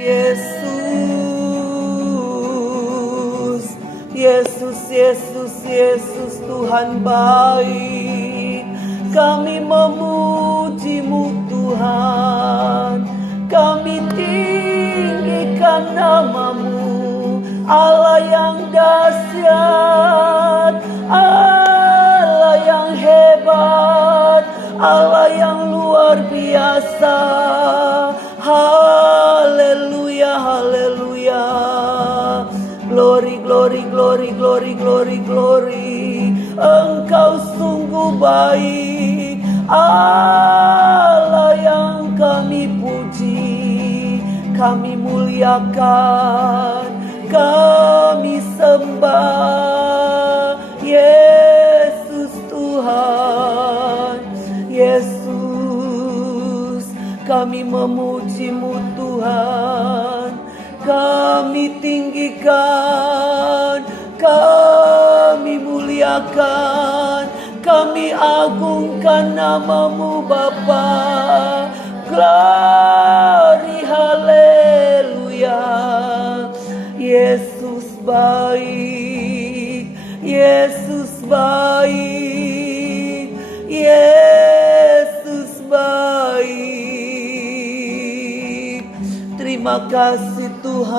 Yesus, Yesus, Yesus, Yesus, Tuhan baik. Kami memuji-Mu Tuhan, kami tinggikan nama-Mu, Allah yang dahsyat, Allah yang hebat, Allah yang luar biasa. Haleluya, haleluya. Glory, glory, glory, glory, glory, glory. Engkau sungguh baik, Allah yang kami puji, kami muliakan, kami sembah. Yesus Tuhan, Yesus, kami memuji-Mu Tuhan, kami tinggikan, kami muliakan, kami agungkan nama-Mu Bapa. Glory, haleluya. Yesus baik, Yesus baik, Yesus baik. Terima kasih Tuhan.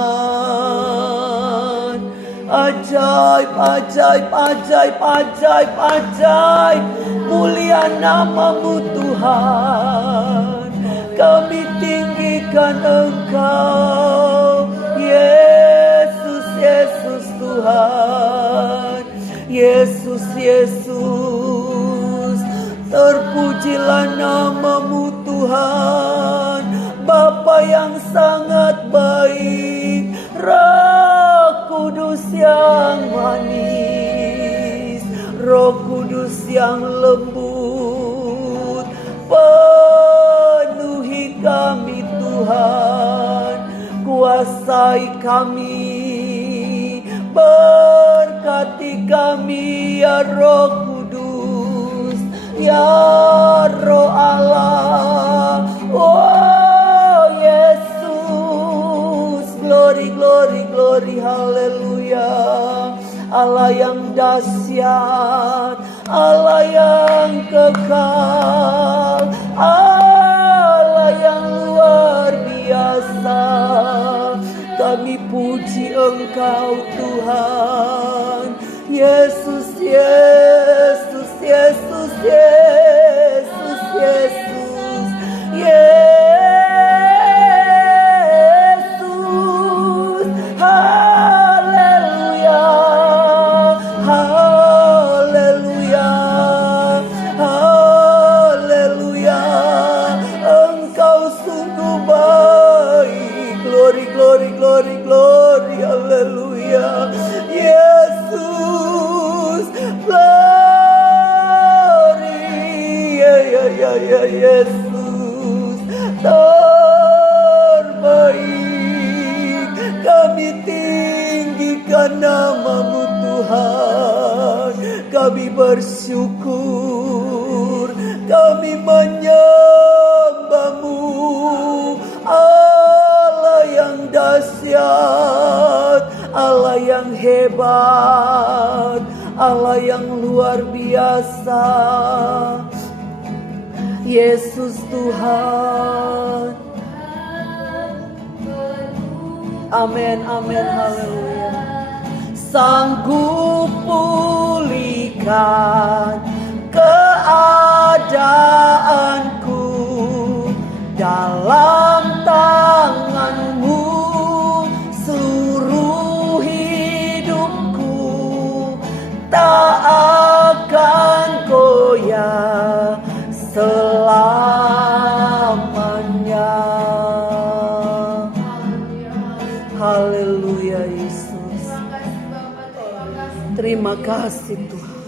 Ajaib, ajaib, ajaib, ajaib, ajaib. Mulia nama-Mu Tuhan. Kami tinggikan Engkau. Yesus, Yesus Tuhan. Yesus, Yesus. Terpujilah nama-Mu Tuhan. Bapa yang sangat baik, Roh Kudus yang manis, Roh Kudus yang lembut, penuhi kami Tuhan, kuasai kami, berkati kami ya Roh Kudus, ya Roh Allah. Oh Yesus, glory, glory, glory, haleluya. Allah yang dahsyat, Allah yang kekal, Allah yang luar biasa. Kami puji Engkau Tuhan. Yesus, Yesus, Yesus, Yesus, Yesus, Yesus. Haleluya, haleluya, haleluya. Engkau sungguh baik. Glory, glory, glory, glory, haleluya. Yesus, glory, ya, ya, ya, ya, Yesus, terbaik. Kami tinggikan nama-Mu Tuhan, kami bersyukur, kami menyembah-Mu, Allah yang dahsyat, Allah yang hebat, Allah yang luar biasa. Yesus Tuhan. Amin, amin, haleluya. Sanggup pulihkan keadaanku, dalam tangan-Mu seluruh hidupku tak akan goyah selamanya. Haleluya Yesus. Terima kasih Tuhan.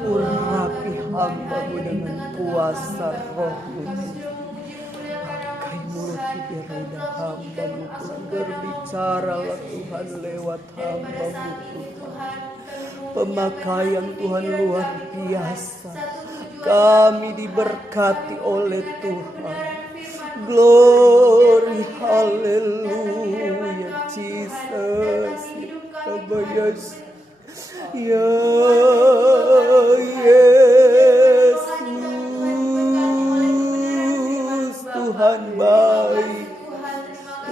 Urapi hamba-Mu dengan kuasa Roh-Mu. Pakai mulutku biar lidah hamba-Mu Tuhan. Berbicaralah Tuhan lewat hamba-Mu Tuhan. Pemakaian Tuhan luar biasa. Kami diberkati oleh Tuhan. Glory, hallelujah, Jesus. Yes, Yesus, Tuhan baik.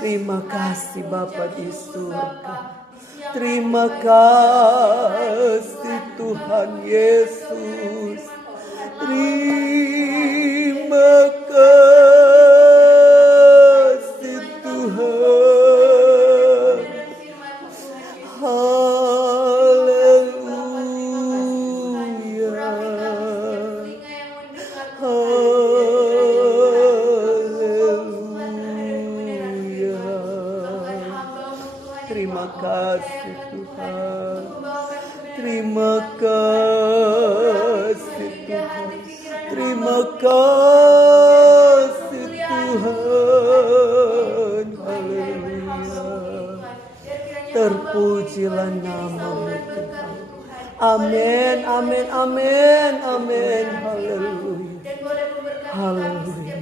Terima kasih Bapa di surga. Terima kasih Tuhan Yesus. Terima kasih Tuhan. Haleluya. Haleluya. Terima kasih Tuhan. Terima kasih Tuhan. Terima kasih Tuhan. Haleluya. Terpujilah nama-Mu Tuhan. Amin, amin, amin, amin. Haleluya. Haleluya.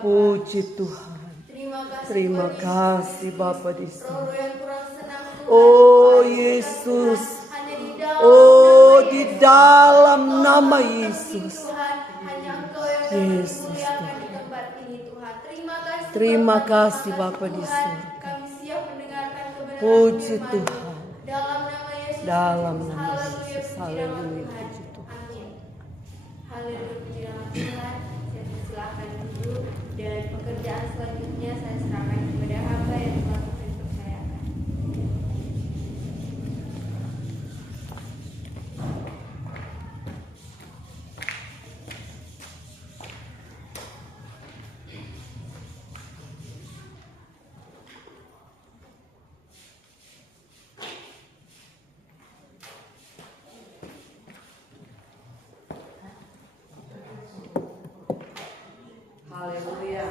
Puji Tuhan. Terima kasih Bapa di surga. Oh Yesus. Oh di dalam nama Yesus. Yesus Tuhan. Terima kasih Bapa di surga. Puji Tuhan. Dalam nama Yesus. Haleluya. Puji Tuhan. Haleluya. Tuhan, saya persilahkan dulu. Dan pekerjaan selanjutnya saya serahkan kepada hamba yang telah Tuhan percayakan. Haleluya.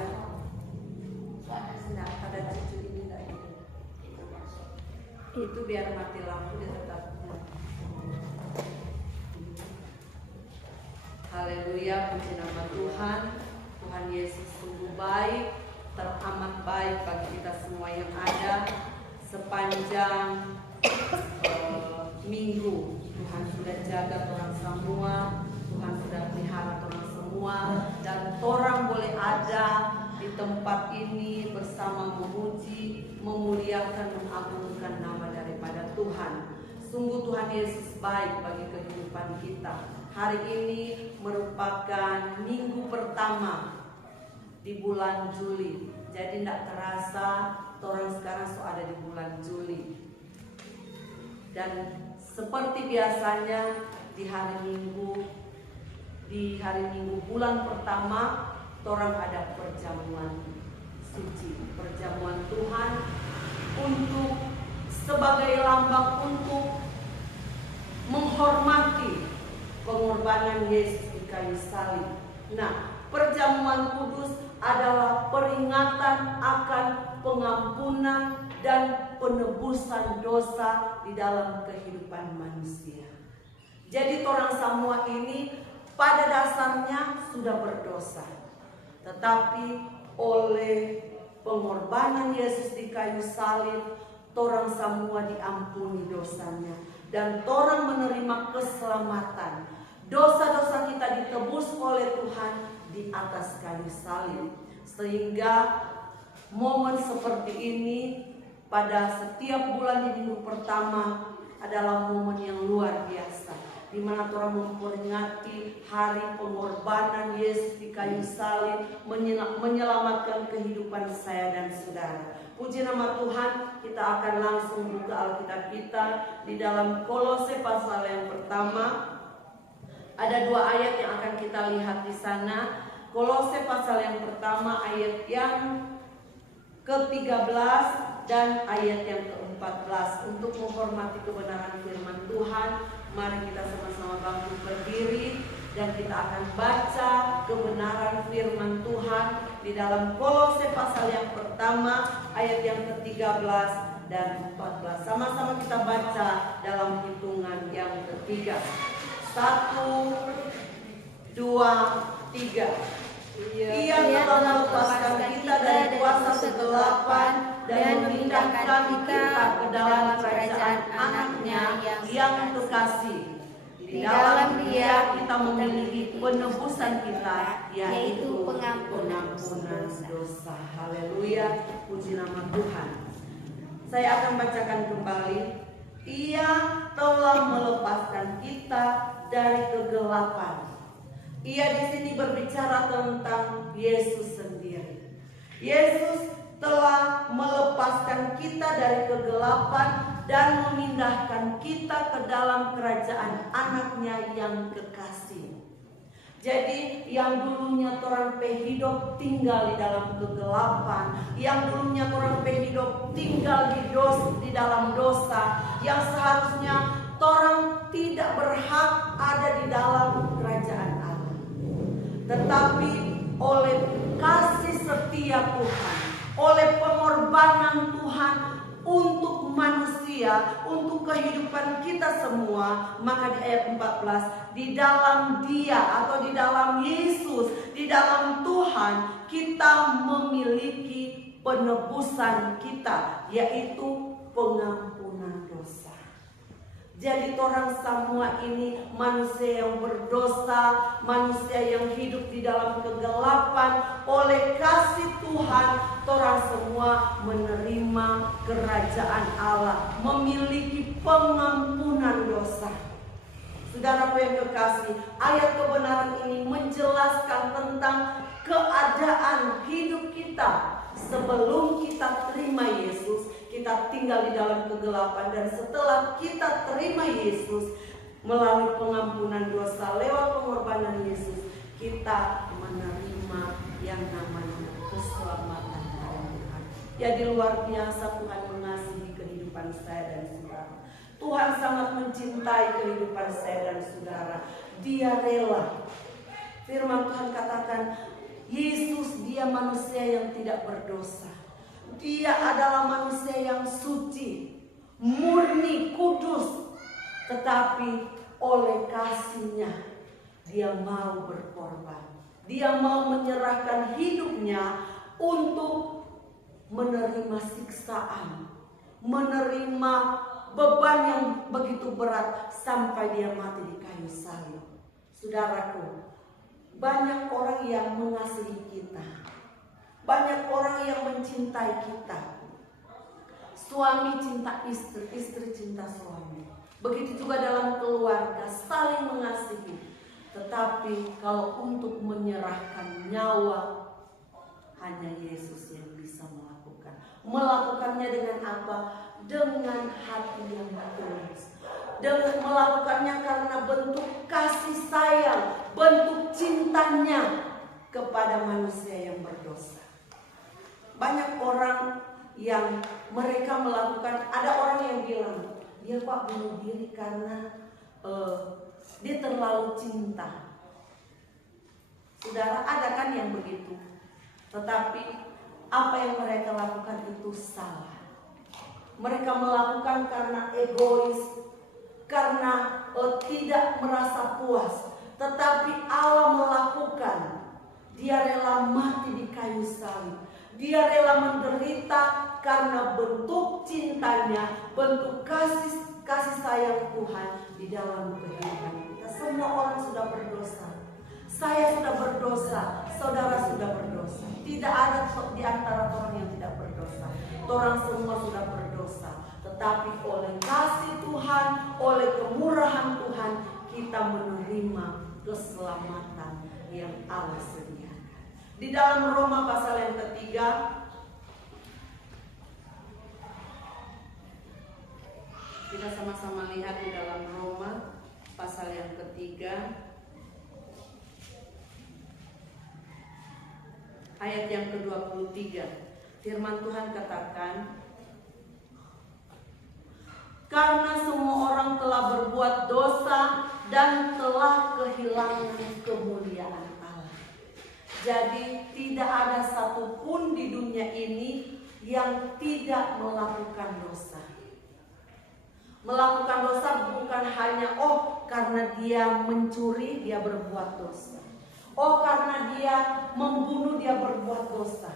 Nah, ada cucu ini enggak gitu. Itu biar mati lampu dia tetap. Haleluya, puji nama Tuhan. Tuhan Yesus sungguh baik, teramat baik bagi kita semua yang ada sepanjang minggu. Tuhan sudah jaga orang semua, Tuhan sudah pelihara orang semua, dan orang boleh ada di tempat ini bersama memuji, memuliakan, mengagungkan nama daripada Tuhan. Sungguh Tuhan Yesus baik bagi kehidupan kita. Hari ini merupakan minggu pertama di bulan Juli. Jadi tidak terasa orang sekarang sudah ada di bulan Juli. Dan seperti biasanya di hari Minggu bulan pertama, orang ada perjamuan suci, perjamuan Tuhan untuk sebagai lambang untuk menghormati pengorbanan Yesus di kayu salib. Nah, perjamuan kudus adalah peringatan akan pengampunan dan penebusan dosa di dalam kehidupan manusia. Jadi orang semua ini pada dasarnya sudah berdosa, tetapi oleh pengorbanan Yesus di kayu salib, orang semua diampuni dosanya dan orang menerima keselamatan. Dosa-dosa kita ditebus oleh Tuhan di atas kayu salib. Sehingga momen seperti ini pada setiap bulan di minggu pertama adalah momen yang luar biasa, di mana orang memperingati hari pengorbanan Yesus di kayu salib, menyelamatkan kehidupan saya dan saudara. Puji nama Tuhan, kita akan langsung buka Alkitab kita di dalam Kolose pasal yang pertama. Ada 2 ayat yang akan kita lihat di sana. Kolose pasal yang pertama ayat yang ke-13 dan ayat yang ke-14. Untuk menghormati kebenaran firman Tuhan, mari kita sama-sama bangkit berdiri dan kita akan baca kebenaran firman Tuhan di dalam Kolose pasal yang pertama ayat yang ke-13 dan 14. Sama-sama kita baca dalam hitungan yang ketiga. 1, 2, 3. Ia telah melepaskan kita dari kuasa kegelapan dan memindahkan kita ke dalam kerajaan anaknya yang terkasih. Di dalam Dia kita memiliki penebusan kita, yaitu pengampunan dosa. Haleluya, puji nama Tuhan. Saya akan bacakan kembali. Ia telah melepaskan kita dari kegelapan. Ia di sini berbicara tentang Yesus sendiri. Yesus telah melepaskan kita dari kegelapan dan memindahkan kita ke dalam kerajaan anaknya yang kekasih. Jadi yang dulunya orang hidup tinggal di dalam kegelapan, yang dulunya orang hidup tinggal di dalam dosa, yang seharusnya orang tidak berhak ada di dalam kerajaan Allah. Tetapi oleh kasih setia Tuhan, oleh pengorbanan Tuhan untuk manusia, untuk kehidupan kita semua, maka di ayat 14, di dalam Dia atau di dalam Yesus, di dalam Tuhan, kita memiliki penebusan kita, yaitu pengampunan dosa. Jadi orang semua ini manusia yang berdosa, manusia yang hidup di dalam kegelapan. Oleh kasih Tuhan, orang semua menerima kerajaan Allah, memiliki pengampunan dosa. Saudaraku yang kekasih, ayat kebenaran ini menjelaskan tentang keadaan hidup kita sebelum kita terima Yesus. Kita tinggal di dalam kegelapan, dan setelah kita terima Yesus melalui pengampunan dosa lewat pengorbanan Yesus, kita menerima yang namanya keselamatan dari Tuhan. Jadi luar biasa Tuhan mengasihi kehidupan saya dan saudara. Tuhan sangat mencintai kehidupan saya dan saudara. Dia rela. Firman Tuhan katakan, Yesus dia manusia yang tidak berdosa. Dia adalah manusia yang suci, murni, kudus. Tetapi oleh kasih-Nya, Dia mau berkorban. Dia mau menyerahkan hidupnya untuk menerima siksaan, menerima beban yang begitu berat sampai Dia mati di kayu salib. Saudaraku, banyak orang yang mengasihi kita. Banyak orang yang mencintai kita. Suami cinta istri, istri cinta suami. Begitu juga dalam keluarga, saling mengasihi. Tetapi kalau untuk menyerahkan nyawa, hanya Yesus yang bisa melakukan. Melakukannya dengan apa? Dengan hati yang tulus. Dengan melakukannya karena bentuk kasih sayang, bentuk cintanya kepada manusia yang berdosa. Banyak orang yang mereka melakukan, ada orang yang bilang, dia kok bunuh diri karena dia terlalu cinta. Saudara, ada kan yang begitu. Tetapi apa yang mereka lakukan itu salah. Mereka melakukan karena egois, karena tidak merasa puas. Tetapi Allah melakukan. Dia rela mati di kayu salib. Dia rela menderita karena bentuk cintanya, bentuk kasih sayang Tuhan di dalam kehidupan kita. Semua orang sudah berdosa. Saya sudah berdosa, saudara sudah berdosa. Tidak ada di antara orang yang tidak berdosa. Orang semua sudah berdosa. Tetapi oleh kasih Tuhan, oleh kemurahan Tuhan, kita menerima keselamatan yang Allah sediakan. Di dalam Roma pasal yang ketiga, kita sama-sama lihat di dalam Roma pasal yang ketiga, ayat yang ke-23. Firman Tuhan katakan, karena semua orang telah berbuat dosa dan telah kehilangan kemuliaan Allah. Jadi tidak ada satupun di dunia ini yang tidak melakukan dosa. Melakukan dosa bukan hanya karena dia mencuri, dia berbuat dosa. Oh, karena dia membunuh, dia berbuat dosa.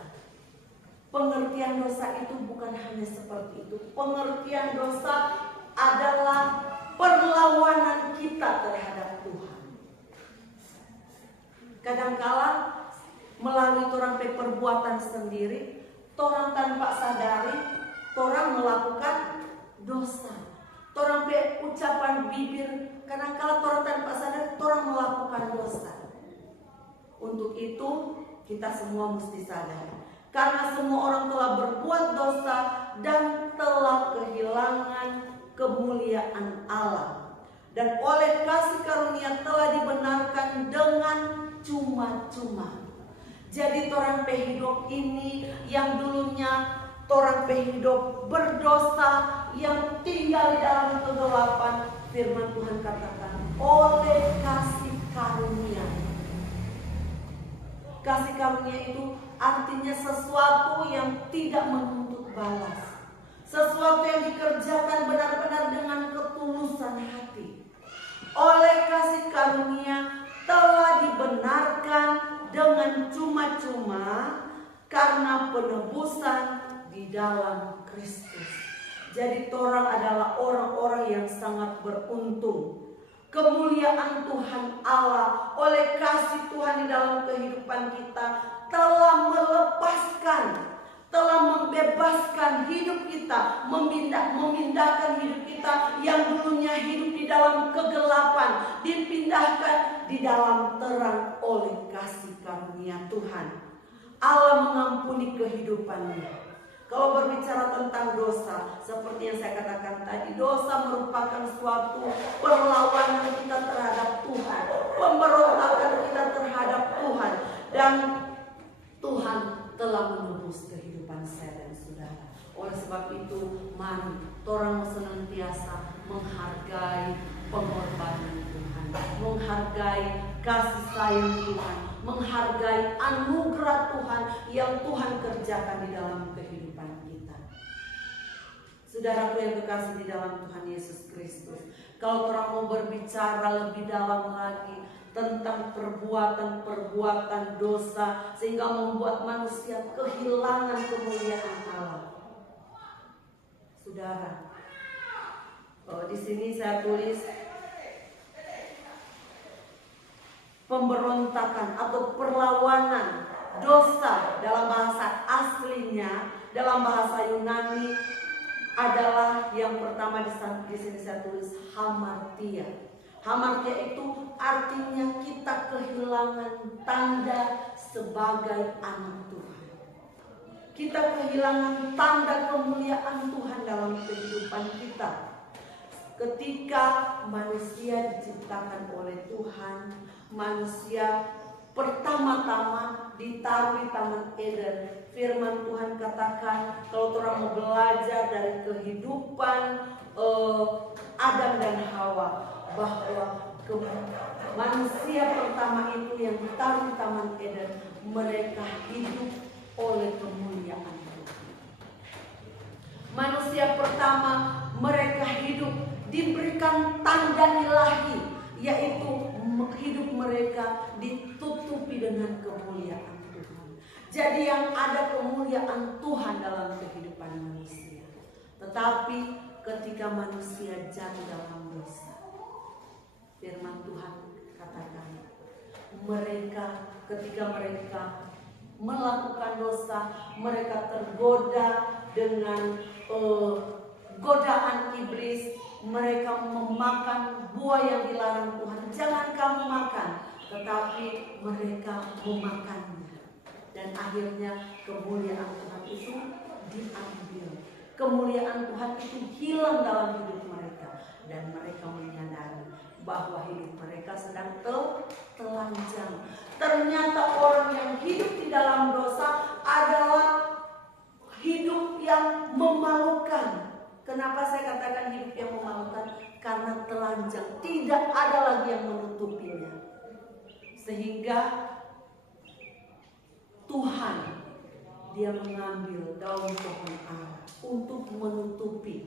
Pengertian dosa itu bukan hanya seperti itu. Pengertian dosa adalah perlawanan kita terhadap Tuhan. Kadangkala melalui torang perbuatan sendiri, torang tanpa sadari, torang melakukan dosa. Torang ucapan bibir, kadangkala torang tanpa sadari, torang melakukan dosa. Untuk itu kita semua mesti sadar. Karena semua orang telah berbuat dosa dan telah kehilangan kemuliaan Allah. Dan oleh kasih karunia telah dibenarkan dengan cuma-cuma. Jadi torang pehidup ini yang dulunya torang pehidup berdosa, yang tinggal di dalam kegelapan, firman Tuhan katakan oleh kasih karunia. Kasih karunia itu artinya sesuatu yang tidak menuntut balas. Sesuatu yang dikerjakan benar-benar dengan ketulusan hati. Oleh kasih karunia telah dibenarkan dengan cuma-cuma karena penebusan di dalam Kristus. Jadi torang adalah orang-orang yang sangat beruntung. Kemuliaan Tuhan Allah oleh kasih Tuhan di dalam kehidupan kita telah melepaskan, telah membebaskan hidup kita, memindahkan hidup kita yang dulunya hidup di dalam kegelapan, dipindahkan di dalam terang oleh kasih karunia Tuhan. Allah mengampuni kehidupannya. Kalau berbicara tentang dosa, seperti yang saya katakan tadi, dosa merupakan suatu perlawanan kita terhadap Tuhan, pemberontakan kita terhadap Tuhan, dan Tuhan telah menebus kehidupan saya dan saudara. Oleh sebab itu, mari orang senantiasa menghargai pengorbanan Tuhan, menghargai kasih sayang Tuhan, menghargai anugerah Tuhan yang Tuhan kerjakan di dalam kehidupan kita. Saudaraku yang kekasih di dalam Tuhan Yesus Kristus, kalau orang mau berbicara lebih dalam lagi tentang perbuatan-perbuatan dosa sehingga membuat manusia kehilangan kemuliaan Allah. Saudara, di sini saya tulis pemberontakan atau perlawanan dosa dalam bahasa aslinya, dalam bahasa Yunani adalah yang pertama di sini saya tulis hamartia. Hamartia itu artinya kita kehilangan tanda sebagai anak Tuhan. Kita kehilangan tanda kemuliaan Tuhan dalam kehidupan kita. Ketika manusia diciptakan oleh Tuhan, manusia pertama-tama ditaruh di Taman Eden. Firman Tuhan katakan, kalau orang mau belajar dari kehidupan Adam dan Hawa, bahwa manusia pertama itu yang ditaruh di Taman Eden, mereka hidup oleh kemuliaan Tuhan. Manusia pertama mereka hidup diberikan tanda ilahi, yaitu hidup mereka ditutupi dengan kemuliaan Tuhan. Jadi yang ada kemuliaan Tuhan dalam kehidupan manusia. Tetapi ketika manusia jatuh dalam dosa, firman Tuhan katakan, ketika mereka melakukan dosa, mereka tergoda dengan godaan iblis. Mereka memakan buah yang dilarang Tuhan, jangan kamu makan, tetapi mereka memakannya. Dan akhirnya kemuliaan Tuhan itu diambil. Kemuliaan Tuhan itu hilang dalam hidup mereka. Dan mereka menyadari bahwa hidup mereka sedang telanjang. Ternyata orang yang hidup di dalam dosa adalah hidup yang memalukan. Kenapa saya katakan hidup yang memalukan? Karena telanjang, tidak ada lagi yang menutupinya. Sehingga Tuhan, dia mengambil daun pohon ara untuk menutupi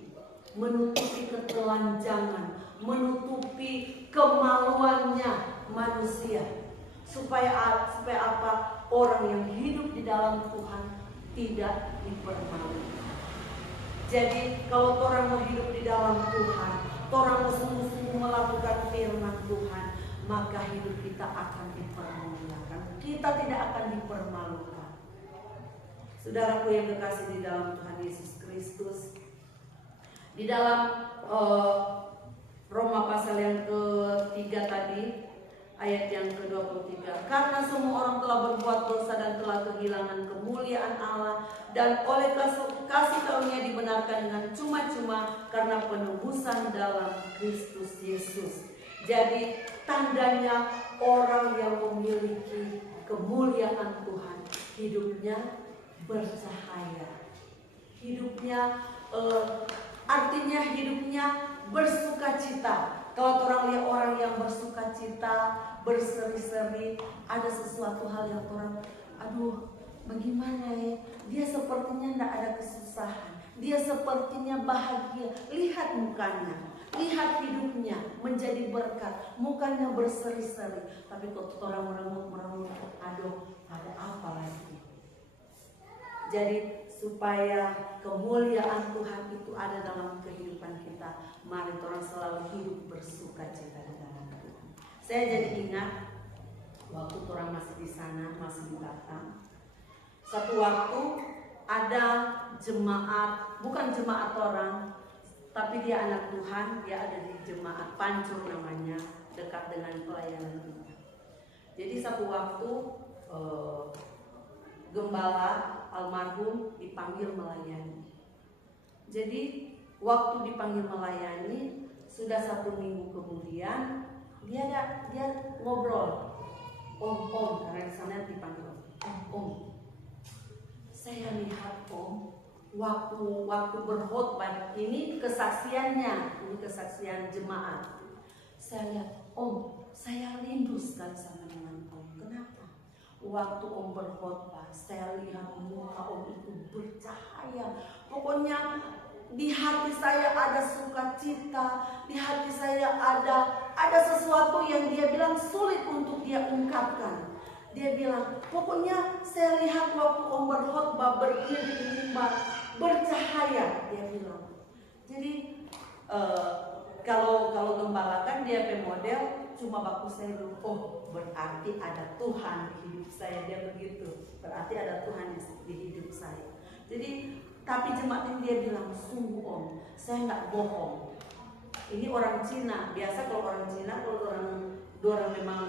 ketelanjangan, menutupi kemaluannya manusia. Supaya apa? Orang yang hidup di dalam Tuhan tidak dipermalukan. Jadi kalau orang mau hidup di dalam Tuhan, orang mau sungguh-sungguh melakukan firman Tuhan, maka hidup kita akan dipermuliakan. Kita tidak akan dipermalukan. Saudaraku yang kekasih di dalam Tuhan Yesus Kristus, di dalam Roma pasal yang ketiga tadi, ayat yang ke-23, karena semua orang telah berbuat dosa dan telah kehilangan kemuliaan Allah, dan oleh kasih karunia dibenarkan dengan cuma-cuma karena penebusan dalam Kristus Yesus. Jadi tandanya orang yang memiliki kemuliaan Tuhan, hidupnya bercahaya, hidupnya artinya hidupnya bersukacita. Kalau orang lihat orang yang bersukacita, berseri-seri, ada sesuatu hal yang orang, aduh, bagaimana ya? Dia sepertinya tidak ada kesusahan, dia sepertinya bahagia. Lihat mukanya, lihat hidupnya menjadi berkat, mukanya berseri-seri. Tapi kalau orang merenung, aduh, ada apa lagi? Jadi supaya kemuliaan Tuhan itu ada dalam kehidupan kita, mari orang selalu hidup bersukacita di dalam Tuhan. Saya jadi ingat waktu orang masih di sana, masih di Batam. Satu waktu ada jemaat, bukan jemaat orang, tapi dia anak Tuhan, dia ada di jemaat Pancur namanya, dekat dengan pelayanan kita. Jadi satu waktu gembala almarhum dipanggil melayani. Jadi waktu dipanggil melayani, sudah 1 minggu kemudian dia ngobrol, om, karena di sana dipanggil om. Saya lihat om, waktu berkhotbah, ini kesaksiannya, ini kesaksian jemaat. Saya lihat om, saya rindu sekali sama dengan om. Kenapa? Waktu om berkhotbah, saya lihat muka om itu bercahaya. Pokoknya di hati saya ada sukacita, di hati saya ada sesuatu yang dia bilang sulit untuk dia ungkapkan. Dia bilang, pokoknya saya lihat waktu om berkhotbah berdiri di mimbar bercahaya, dia bilang. Jadi kalau gembala kan dia pemodel, cuma baku saya dulu, oh berarti ada Tuhan di hidup saya, dia begitu. Berarti ada Tuhan di hidup saya. Jadi tapi jemaat ini dia bilang, sungguh om, saya nggak bohong. Ini orang Cina, biasa kalau orang Cina, kalau orang memang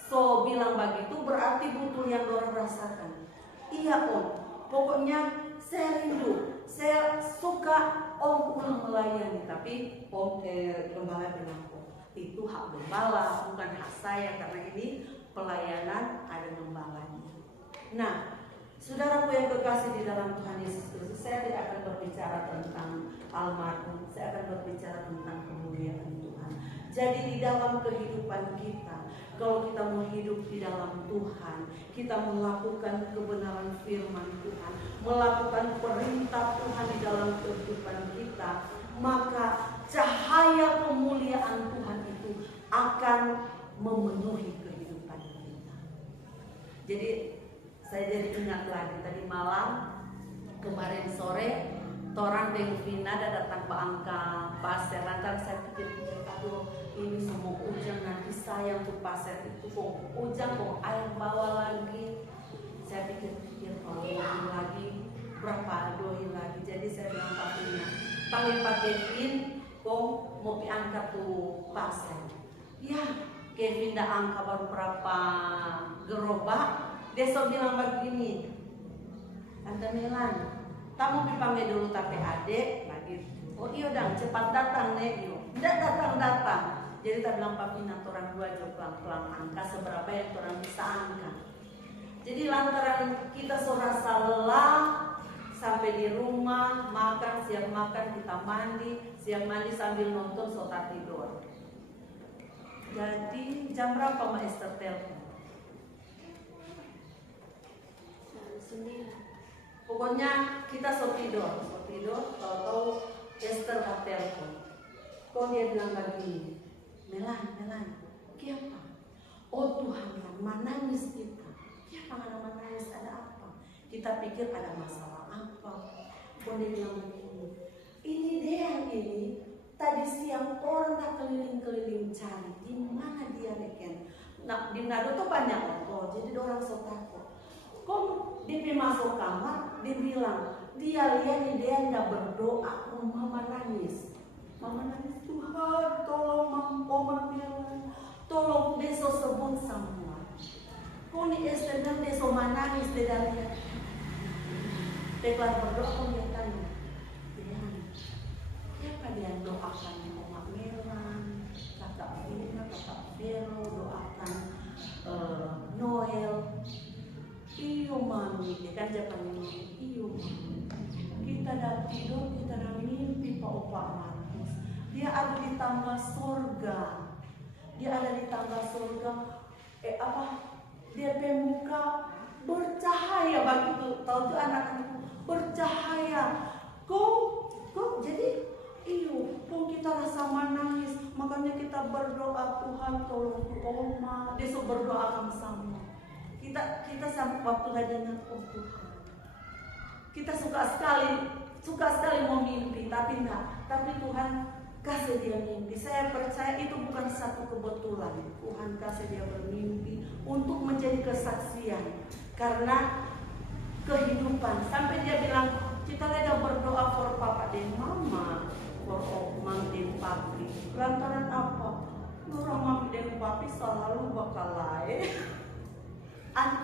so bilang begitu, berarti betul yang orang rasakan. Iya om, pokoknya saya rindu, saya suka om pulang melayani. Tapi om gembala bilang, itu hak gembala, bukan hak saya, karena ini pelayanan ada gembalanya. Nah, saudaraku yang kekasih di dalam Tuhan Yesus Kristus, saya tidak akan berbicara tentang almarhum, saya akan berbicara tentang kemuliaan Tuhan. Jadi di dalam kehidupan kita, kalau kita mau hidup di dalam Tuhan, kita melakukan kebenaran firman Tuhan, melakukan perintah Tuhan di dalam kehidupan kita, maka cahaya kemuliaan Tuhan itu akan memenuhi kehidupan kita. Jadi saya jadi ingat lagi tadi malam, kemarin sore, orang dari Vina datang ke angka pasir. Lantaran saya pikir-pikir, aduh ini semua ujang nanti saya untuk pasir itu kok ujang kok air bawa lagi. Saya pikir-pikir kalau lagi berapa doi lagi. Jadi saya bilang Pak Vina, panggil Pak Kevin, kok mau diangkat tuh pasir. Ya, Kevin dah angka baru berapa gerobak. Dia so bilang begini, Tante Milan, kamu dipanggil dulu tapi adik, lagi. Oh iya dong, cepat datang nih, tidak datang. Jadi tak bilang Pak Vina, orang dua jauh pelan-pelan angka seberapa yang orang bisa angkat. Jadi lantaran kita so rasa lelah, sampai di rumah makan, siap makan, kita mandi, siap mandi sambil nonton so tak tidur. Jadi jam berapa Mbak Esther telepon? Pokoknya kita so tidur, tahu Esther tak telepon. Kok dia bilang begini, Melan, kenapa? Oh Tuhan kan menangis kita. Ya mana menangis, ada apa? Kita pikir ada masalah apa. Kok dia bilang begini, ini dia yang ini. Tadi siang orang tak keliling-keliling cari di mana dia reken. Nah di Nado tuh banyak orang, jadi orang so takut. Kok dia masuk kamar, dia bilang dia lihat nih dia nggak berdoa, mama nangis. Mama nangis, Tuhan tolong mama bilang, tolong dia so sebut semua. Kok nih Esther dia so menangis dia dari deklar berdoa kok dia tanya, siapa dia doakan Oma Melan, kakak Vina, kakak Vero, doakan Noel. Iyo mami, dia kan Jepang ini. Iyo mami, kita dah tidur, kita dah mimpi Pak Opa Markus. Dia ada di tangga surga. Dia ada di tangga surga. Dia pemuka bercahaya begitu. Tahu tuh anak-anakku bercahaya. Kok jadi kok kita rasa menangis. Makanya kita berdoa, Tuhan tolong Oma. Dia suruh berdoa sama. Kita sampai waktu dengar oh Tuhan. Kita suka sekali mau mimpi, tapi Tuhan kasih dia mimpi. Saya percaya itu bukan satu kebetulan. Tuhan kasih dia bermimpi untuk menjadi kesaksian karena kehidupan. Sampai dia bilang, kita lagi berdoa for papa dan mama, for omang dan papi. Lantaran apa? Orang mami dan papi selalu bakal lain.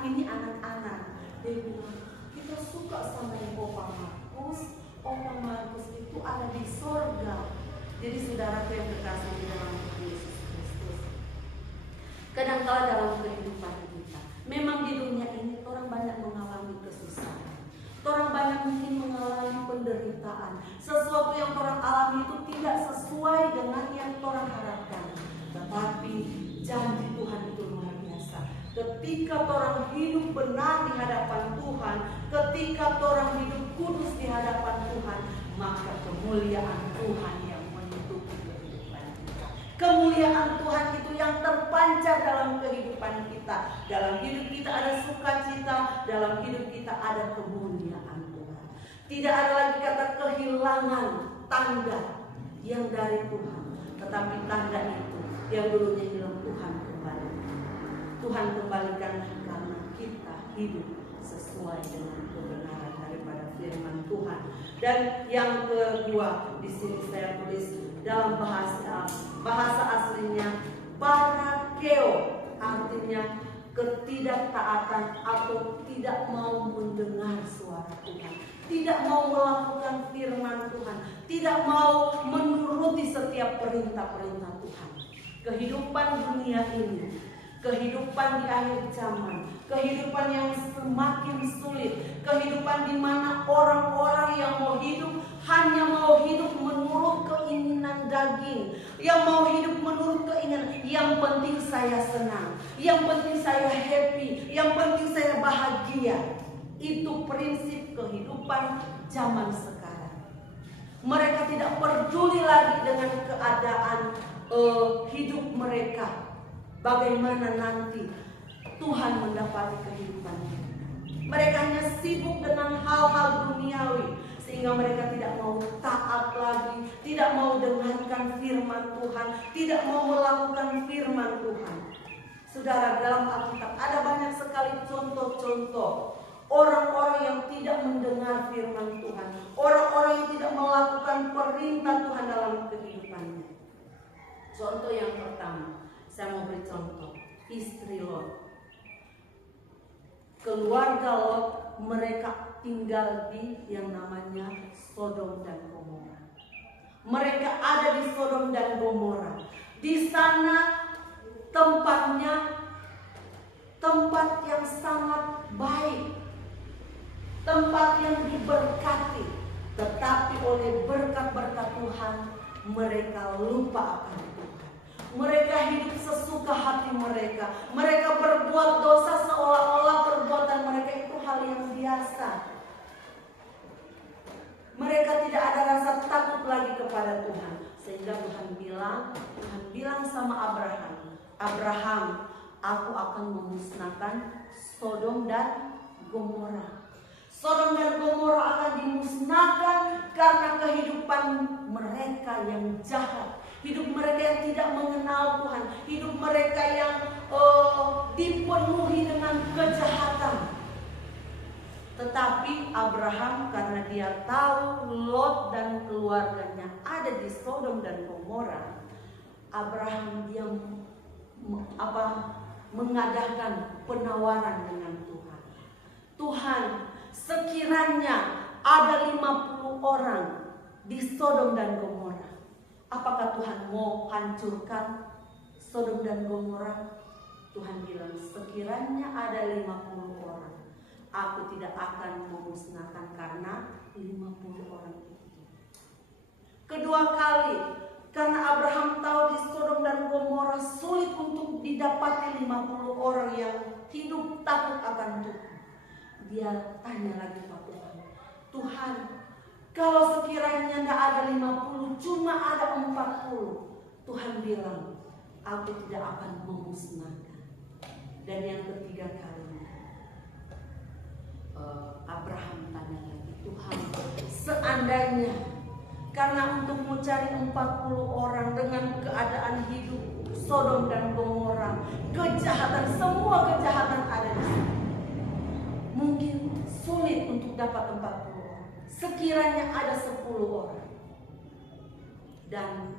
Ini anak-anak. Dia bilang, kita suka sama yang Opa Markus. Opa Markus itu ada di sorga. Jadi saudaraku yang terkasih di dalam Yesus Kristus, kadang-kala dalam kehidupan kita, memang di dunia ini orang banyak mengalami kesusahan, orang banyak mungkin mengalami penderitaan. Sesuatu yang orang alami itu tidak sesuai dengan yang orang harapkan. Tetapi janji Tuhan itu luar biasa. Ketika orang hidup benar di hadapan Tuhan, ketika orang hidup kudus di hadapan Tuhan, maka kemuliaan Tuhan yang menutupi kehidupan kita. Kemuliaan Tuhan itu yang terpancar dalam kehidupan kita. Dalam hidup kita ada sukacita, dalam hidup kita ada kemuliaan Tuhan. Tidak ada lagi kata kehilangan tanda yang dari Tuhan, tetapi tanda itu yang dulunya hilang Tuhan kembali. Tuhan kembalikan karena kita hidup sesuai dengan kebenaran daripada firman Tuhan. Dan yang kedua, di sini saya tulis dalam bahasa aslinya parakeo, artinya ketidaktaatan atau tidak mau mendengar suara Tuhan, tidak mau melakukan firman Tuhan, tidak mau menuruti setiap perintah-perintah Tuhan. Kehidupan dunia ini, kehidupan di akhir zaman, kehidupan yang semakin sulit, kehidupan di mana orang-orang yang mau hidup hanya mau hidup menurut keinginan daging, yang mau hidup menurut keinginan, yang penting saya senang, yang penting saya happy, yang penting saya bahagia. Itu prinsip kehidupan zaman sekarang. Mereka tidak peduli lagi dengan keadaan hidup mereka. Bagaimana nanti Tuhan mendapati kehidupan mereka hanya sibuk dengan hal-hal duniawi, sehingga mereka tidak mau taat lagi, tidak mau dengarkan firman Tuhan, tidak mau melakukan firman Tuhan. Saudara, dalam Alkitab ada banyak sekali contoh-contoh orang-orang yang tidak mendengar firman Tuhan, orang-orang yang tidak melakukan perintah Tuhan dalam kehidupannya. Contoh yang pertama, saya mau beri contoh, istri Lot. Keluarga Lot, mereka tinggal di yang namanya Sodom dan Gomora. Mereka ada di Sodom dan Gomora. Di sana tempatnya tempat yang sangat baik, tempat yang diberkati. Tetapi oleh berkat-berkat Tuhan, mereka lupa akan Tuhan. Mereka hidup sesuka hati mereka. Mereka berbuat dosa seolah-olah perbuatan mereka itu hal yang biasa. Mereka tidak ada rasa takut lagi kepada Tuhan. Sehingga Tuhan bilang sama Abraham, aku akan memusnahkan Sodom dan Gomora. Sodom dan Gomora akan dimusnahkan karena kehidupan mereka yang jahat, hidup mereka yang tidak mengenal Tuhan, hidup mereka yang dipenuhi dengan kejahatan. Tetapi Abraham, karena dia tahu Lot dan keluarganya ada di Sodom dan Gomora, Abraham dia mengadakan penawaran dengan Tuhan. Tuhan, sekiranya ada 50 orang di Sodom dan Gomora, apakah Tuhan mau hancurkan Sodom dan Gomora? Tuhan bilang, sekiranya ada 50 orang, aku tidak akan memusnahkan karena 50 orang itu. Kedua kali, karena Abraham tahu di Sodom dan Gomora sulit untuk didapati 50 orang yang hidup takut akan Tuhan. Dia tanya lagi kepada Tuhan, Tuhan, kalau sekiranya tidak ada 50, cuma ada 40. Tuhan bilang, aku tidak akan memusnahkan. Dan yang ketiga kalinya, Abraham tanya lagi, Tuhan, seandainya karena untuk mencari 40 orang dengan keadaan hidup Sodom dan Gomora, kejahatan, semua kejahatan ada di sana, mungkin sulit untuk dapat 40 orang. Sekiranya ada 10 orang. Dan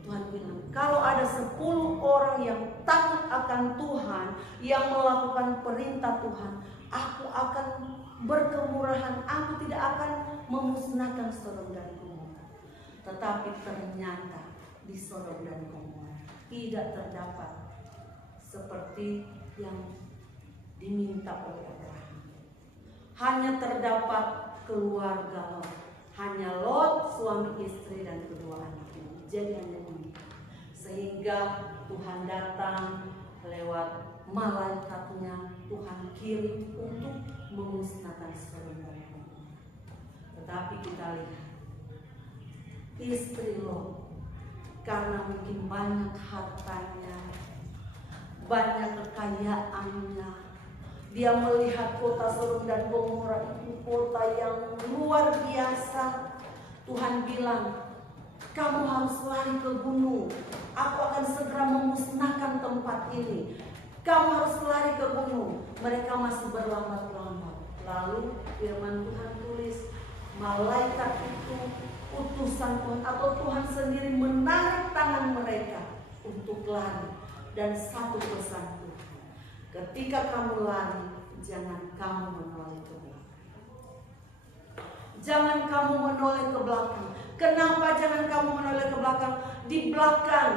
Tuhan bilang, kalau ada 10 orang yang takut akan Tuhan, yang melakukan perintah Tuhan, aku akan berkemurahan, aku tidak akan memusnahkan Sodom dan Gomora. Tetapi ternyata di Sodom dan Gomora tidak terdapat seperti yang diminta oleh Abraham. Hanya terdapat keluarga Lot, hanya Lot, suami istri dan kedua anaknya. Jadi hanya ini. Sehingga Tuhan datang lewat malaikatnya, Tuhan kirim untuk memusnahkan Sodom dan Gomora. Tetapi kita lihat istri Lot, karena mungkin banyak hartanya, banyak kekayaannya, dia melihat kota Sodom dan Gomora itu kota yang luar biasa. Tuhan bilang, kamu harus lari ke gunung, aku akan segera memusnahkan tempat ini. Kamu harus lari ke gunung. Mereka masih berlambat-lambat. Lalu firman Tuhan tulis, malaikat itu, utusan Tuhan atau Tuhan sendiri menarik tangan mereka untuk lari. Dan satu pesan Tuhan, ketika kamu lari, jangan kamu menoleh ke belakang. Jangan kamu menoleh ke belakang. Kenapa jangan kamu menoleh ke belakang? Di belakang,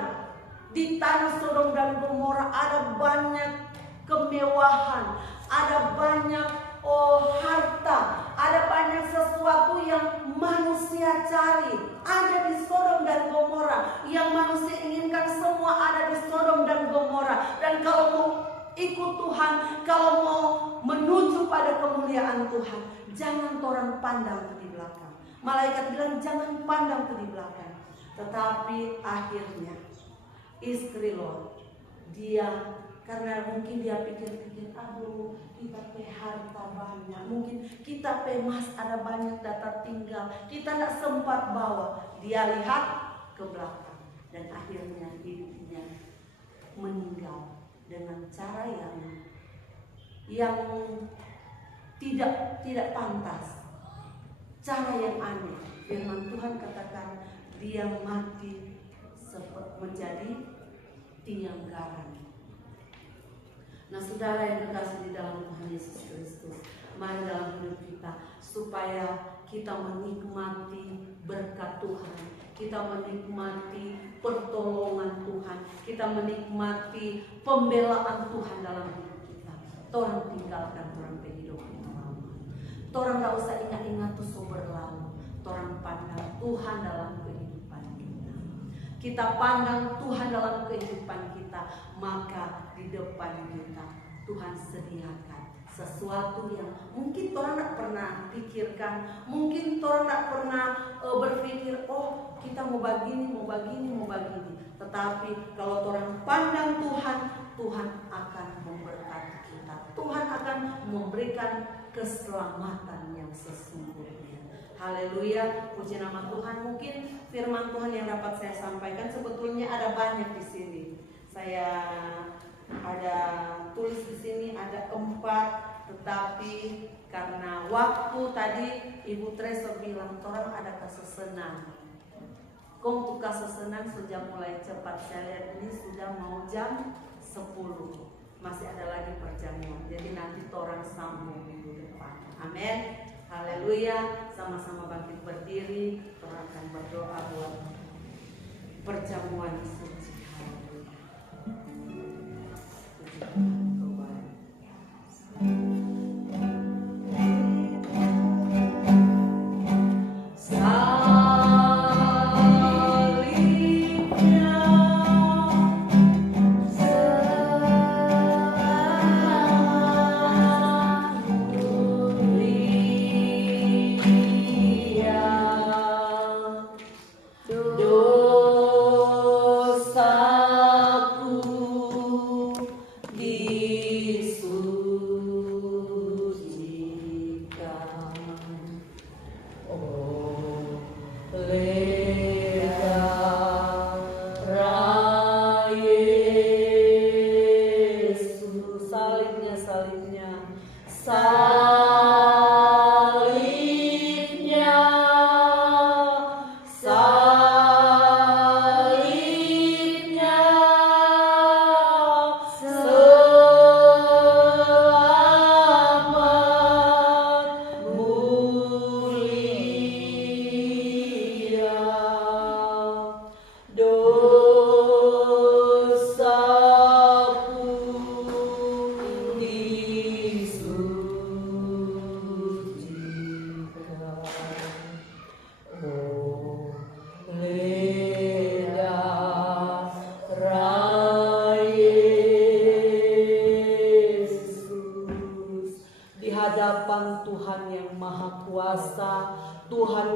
di tanah Sodom dan Gomora ada banyak kemewahan, ada banyak harta, ada banyak sesuatu yang manusia cari, ada di Sodom dan Gomora. Yang manusia inginkan semua ada di Sodom dan Gomora. Dan kalau mau ikut Tuhan, kalau mau menuju pada kemuliaan Tuhan, jangan orang pandang ke di belakang. Malaikat bilang jangan pandang ke di belakang. Tetapi akhirnya istri Lot, dia karena mungkin dia pikir-pikir, aduh kita pe harta banyak, mungkin kita pe emas ada banyak data tinggal, kita tidak sempat bawa. Dia lihat ke belakang dan akhirnya hidupnya meninggal dengan cara yang tidak pantas, cara yang aneh. Firman Tuhan katakan dia mati menjadi tiang garam. Nah, saudara yang terkasih di dalam Tuhan Yesus Kristus, mari dalam hidup kita supaya kita menikmati berkat Tuhan, kita menikmati pertolongan Tuhan, kita menikmati pembelaan Tuhan dalam hidup kita. Torang tinggalkan orang kehidupan lama. Torang gak usah ingat-ingat tuh berlalu. Torang pandang Tuhan dalam kehidupan kita. Kita pandang Tuhan dalam kehidupan kita, maka di depan kita Tuhan sediakan sesuatu yang mungkin orang tidak pernah pikirkan, mungkin orang tidak pernah berpikir, oh kita mau begini. Tetapi kalau orang pandang Tuhan, Tuhan akan memberkati kita. Tuhan akan memberikan keselamatan yang sesungguhnya. Haleluya, puji nama Tuhan. Mungkin firman Tuhan yang dapat saya sampaikan sebetulnya ada banyak di sini. Saya ada tulis di sini ada 4, tetapi karena waktu tadi Ibu Treso bilang orang ada kesesenan. Kong tuh kesesenan sudah mulai cepat. Saya lihat ini sudah mau jam 10. Masih ada lagi perjamuan. Jadi nanti orang sambung minggu depan. Amin. Haleluya. Sama-sama bangkit berdiri. Orang akan berdoa buat perjamuan suci. Haleluya. Tuhan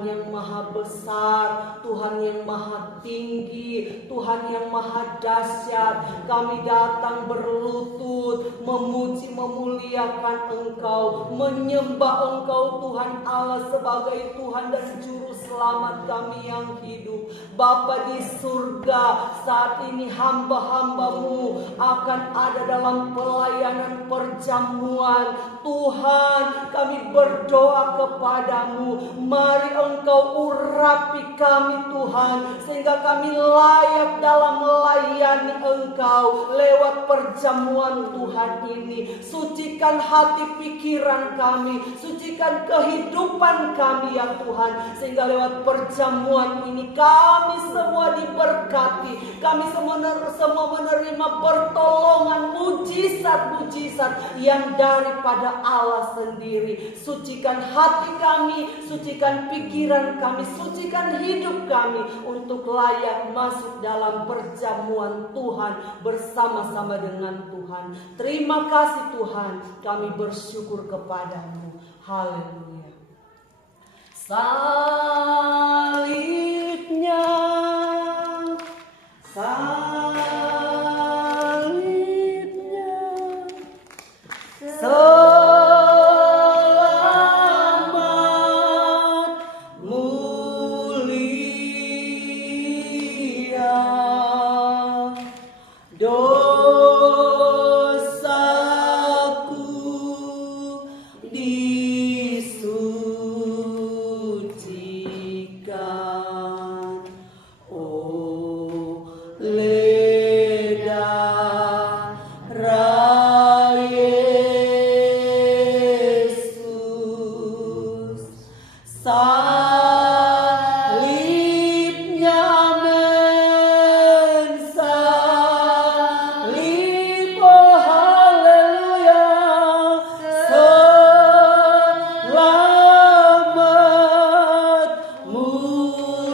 yang maha besar, Tuhan yang maha tinggi, Tuhan yang maha dahsyat. Kami datang berlutut, memuji, memuliakan Engkau, menyembah Engkau Tuhan Allah sebagai Tuhan dan Juru Selamat kami yang hidup. Bapa di surga, saat ini hamba-hambamu akan ada dalam pelayanan perjamuan. Tuhan, kami berdoa kepadamu, mari Engkau urapi kami Tuhan, sehingga kami layak dalam melayani Engkau lewat perjamuan Tuhan ini. Sucikan hati pikiran kami, sucikan kehidupan kami ya Tuhan, sehingga lewat perjamuan ini kami semua diberkati, kami semua menerima pertolongan, mujizat-mujizat yang daripada Allah sendiri. Sucikan hati kami, sucikan pikiran kami, sucikan hidup kami untuk layak masuk dalam perjamuan Tuhan bersama-sama dengan Tuhan. Terima kasih Tuhan, kami bersyukur kepadamu. Haleluya. Salibnya, selamat mulia, dosaku disucikan oleh darah Yesus. Salibnya mensalib, oh haleluya, selamat mulia.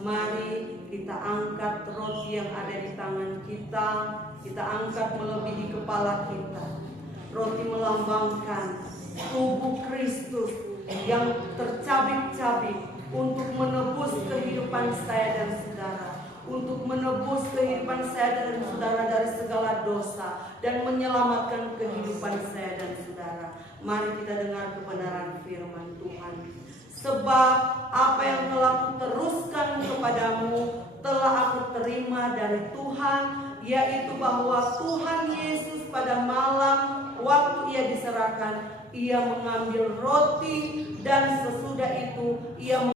Mari kita angkat roti yang ada di tangan kita angkat melebihi kepala kita. Roti melambangkan tubuh Kristus yang tercabik-cabik untuk menebus kehidupan saya dan saudara, untuk menebus kehidupan saya dan saudara dari segala dosa dan menyelamatkan kehidupan saya dan saudara. Mari kita dengar kebenaran firman Tuhan. Sebab apa yang telah kuteruskan kepadamu telah aku terima dari Tuhan, yaitu bahwa Tuhan Yesus pada malam waktu ia diserahkan, ia mengambil roti dan sesudah itu ia